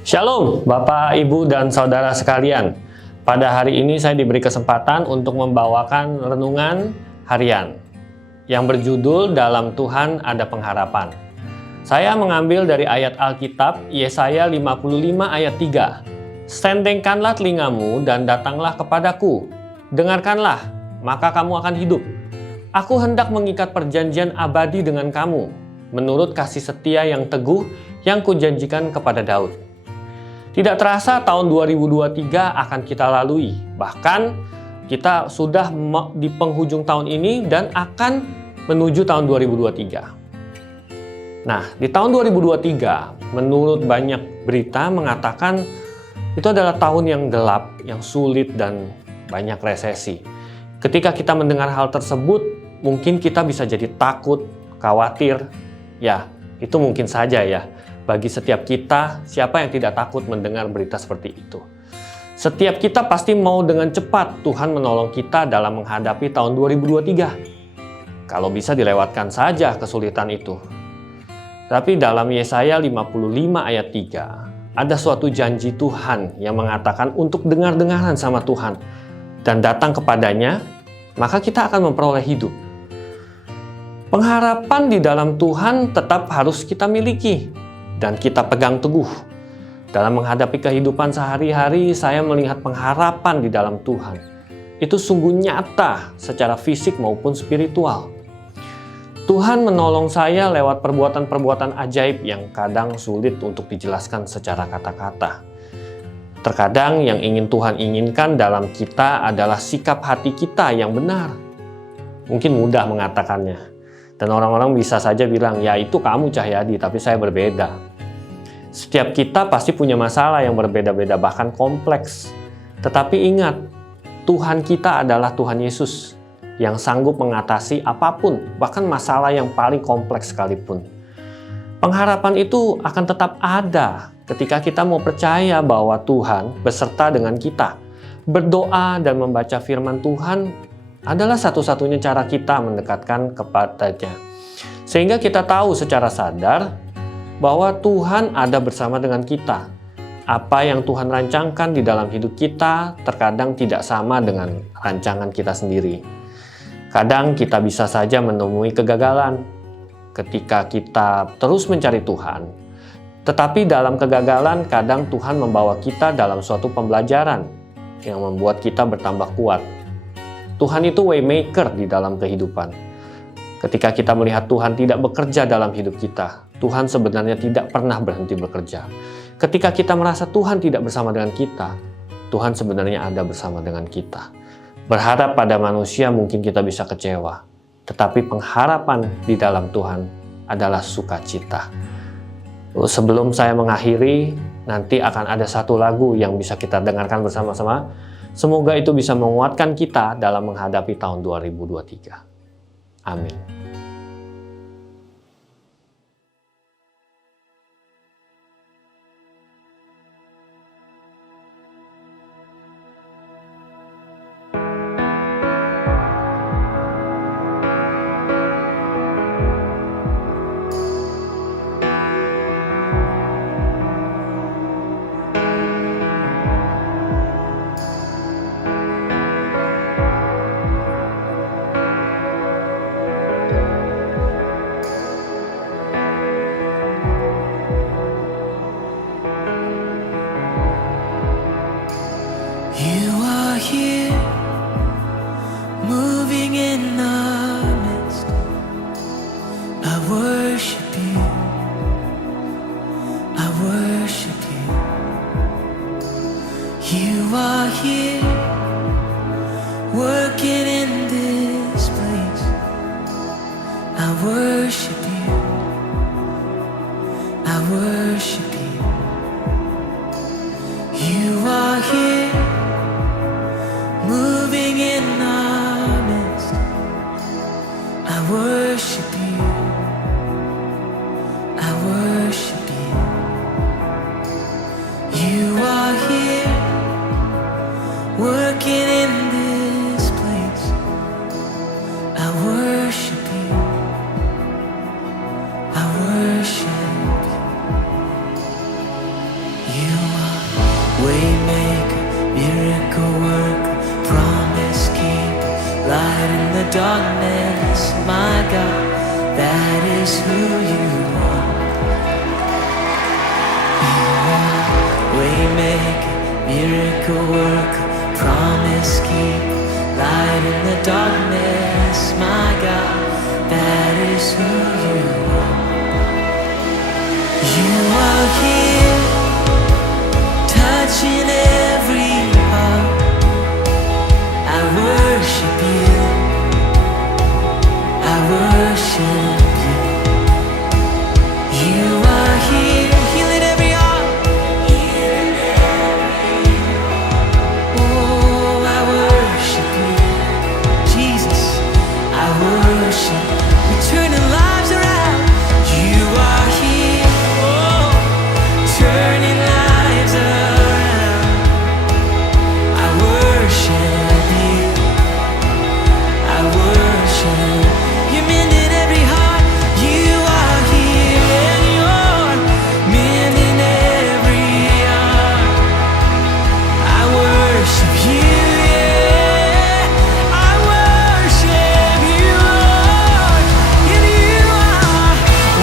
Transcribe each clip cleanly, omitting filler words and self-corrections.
Shalom Bapak, Ibu, dan Saudara sekalian. Pada hari ini saya diberi kesempatan untuk membawakan renungan harian yang berjudul Dalam Tuhan Ada Pengharapan. Saya mengambil dari ayat Alkitab Yesaya 55 ayat 3. Sendengkanlah telingamu dan datanglah kepadaku. Dengarkanlah, maka kamu akan hidup. Aku hendak mengikat perjanjian abadi dengan kamu, menurut kasih setia yang teguh yang kujanjikan kepada Daud. Tidak terasa tahun 2023 akan kita lalui. Bahkan kita sudah di penghujung tahun ini dan akan menuju tahun 2023. Nah, di tahun 2023 menurut banyak berita mengatakan itu adalah tahun yang gelap, yang sulit dan banyak resesi. Ketika kita mendengar hal tersebut, mungkin kita bisa jadi takut, khawatir. Ya, itu mungkin saja ya. Bagi setiap kita, siapa yang tidak takut mendengar berita seperti itu? Setiap kita pasti mau dengan cepat Tuhan menolong kita dalam menghadapi tahun 2023. Kalau bisa dilewatkan saja kesulitan itu. Tapi dalam Yesaya 55 ayat 3, ada suatu janji Tuhan yang mengatakan untuk dengar-dengaran sama Tuhan dan datang kepadanya, maka kita akan memperoleh hidup. Pengharapan di dalam Tuhan tetap harus kita miliki dan kita pegang teguh. Dalam menghadapi kehidupan sehari-hari, saya melihat pengharapan di dalam Tuhan. Itu sungguh nyata secara fisik maupun spiritual. Tuhan menolong saya lewat perbuatan-perbuatan ajaib yang kadang sulit untuk dijelaskan secara kata-kata. Terkadang yang ingin Tuhan inginkan dalam kita adalah sikap hati kita yang benar. Mungkin mudah mengatakannya. Dan orang-orang bisa saja bilang, ya itu kamu Cahyadi, tapi saya berbeda. Setiap kita pasti punya masalah yang berbeda-beda, bahkan kompleks. Tetapi ingat, Tuhan kita adalah Tuhan Yesus yang sanggup mengatasi apapun, bahkan masalah yang paling kompleks sekalipun. Pengharapan itu akan tetap ada ketika kita mau percaya bahwa Tuhan beserta dengan kita. Berdoa dan membaca firman Tuhan adalah satu-satunya cara kita mendekatkan kepadanya. Sehingga kita tahu secara sadar bahwa Tuhan ada bersama dengan kita. Apa yang Tuhan rancangkan di dalam hidup kita terkadang tidak sama dengan rancangan kita sendiri. Kadang kita bisa saja menemui kegagalan ketika kita terus mencari Tuhan. Tetapi dalam kegagalan kadang Tuhan membawa kita dalam suatu pembelajaran yang membuat kita bertambah kuat. Tuhan itu waymaker di dalam kehidupan. Ketika kita melihat Tuhan tidak bekerja dalam hidup kita, Tuhan sebenarnya tidak pernah berhenti bekerja. Ketika kita merasa Tuhan tidak bersama dengan kita, Tuhan sebenarnya ada bersama dengan kita. Berharap pada manusia mungkin kita bisa kecewa, tetapi pengharapan di dalam Tuhan adalah sukacita. Sebelum saya mengakhiri, nanti akan ada satu lagu yang bisa kita dengarkan bersama-sama. Semoga itu bisa menguatkan kita dalam menghadapi tahun 2023. Amin. You are here, moving in our midst. I worship you, I worship you. You are here, working in this place. I worship you, I worship you. You are here, moving in our midst. I worship you, I worship you. You are here, working in this place. I worship you, You are waymaker, miracle worker, promise keeper, light in the darkness. My God, that is who you are. You are waymaker, miracle worker, promise keeper, light in the darkness. My God, that is who you are. You are here, touching every heart. I worship you, I worship you. You are here, healing every heart. Oh, I worship you, Jesus, I worship. You're turning lives around. You are here, oh, turning lives around. I worship you, I worship. You're mending every heart. You are here and you're mending every heart. I worship you, yeah. I worship you, Lord. And you are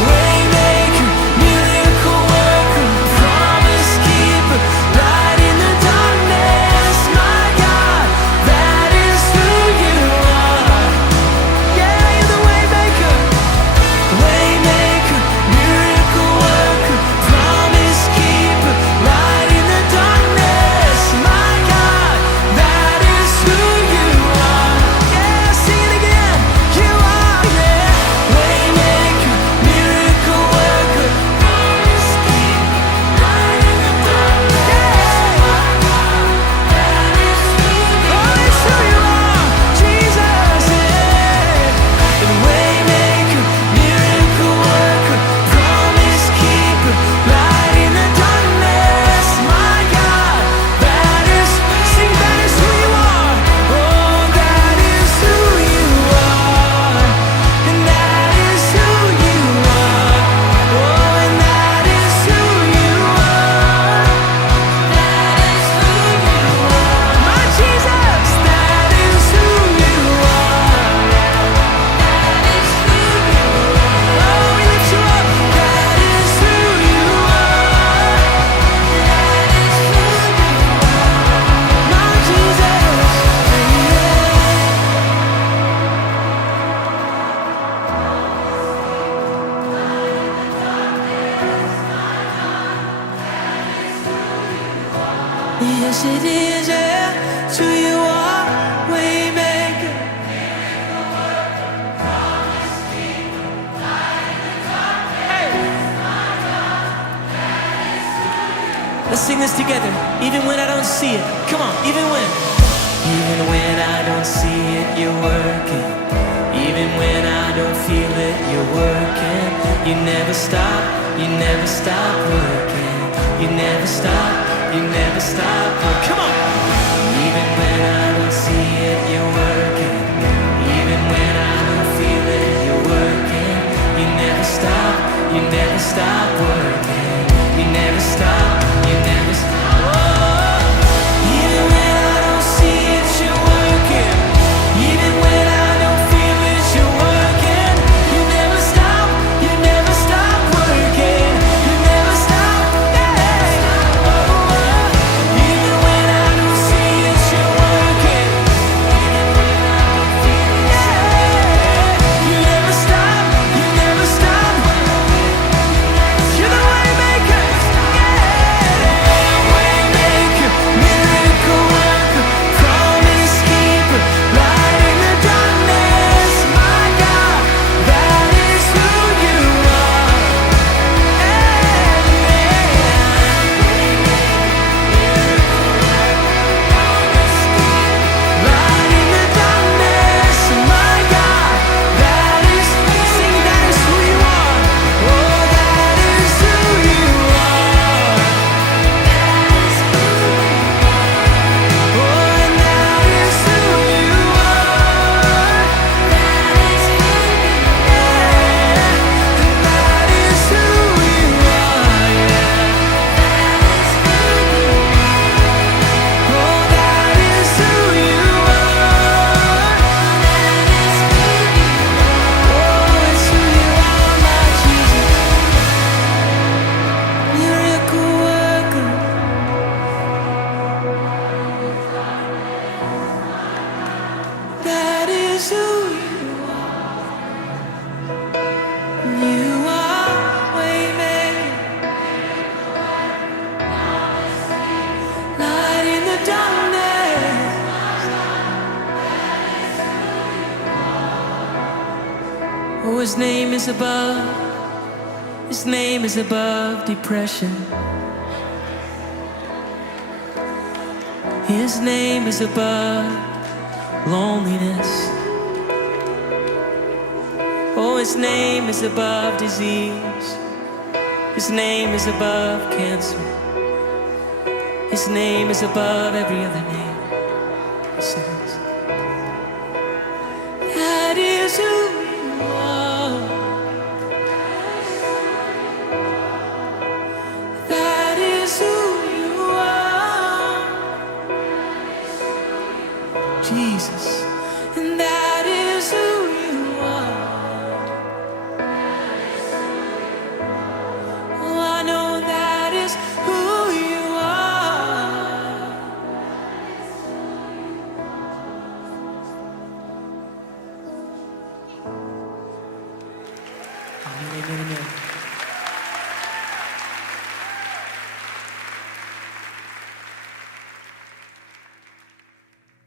waymaker, miracle worker, promise keeper, light in the darkness. My God, that is who you are. Yeah, you're the waymaker, waymaker, miracle worker, promise keeper, light in the darkness. My God, that is who you are. Yeah, sing it again. You are, yeah, waymaker, miracle worker, promise keeper, light in the darkness. My God, that is who you are. Oh, it's who you are, Jesus. Yeah, and waymaker, miracle worker, promise keeper, light in the darkness. My God, that is, sing, that is who you are. Oh, that is who you are. And that is who you are. Oh, and that is who you are. That is who you are. My Jesus, that is who you are. That is who you are. Oh, we lift you up. That is who you are. That is who you are. My Jesus, yes it is, yeah. It's who you are, waymaker. Let's sing this together, even when I don't see it. Come on, even when I don't see it, you're working. Even when I don't feel it, you're working. You never stop, you never stop working. You never stop, you never stop working. Come on. Even when I don't see it, you're working. Even when I don't feel it, you're working. You never stop, you never stop working. You never stop, you never stop. Oh, even when I don't see it, you're working. Even when I don't feel it, you're working. You never stop, you never stop working. You never stop, yeah. Oh, even when I don't see it, you're working. Even when I don't feel it, yeah. You never stop, you never stop. You're the waymaker, yeah. darkness. Oh, his name is above. His name is above depression. His name is above loneliness. Oh, his name is above disease. His name is above cancer. His name is above every other name. He says, that is who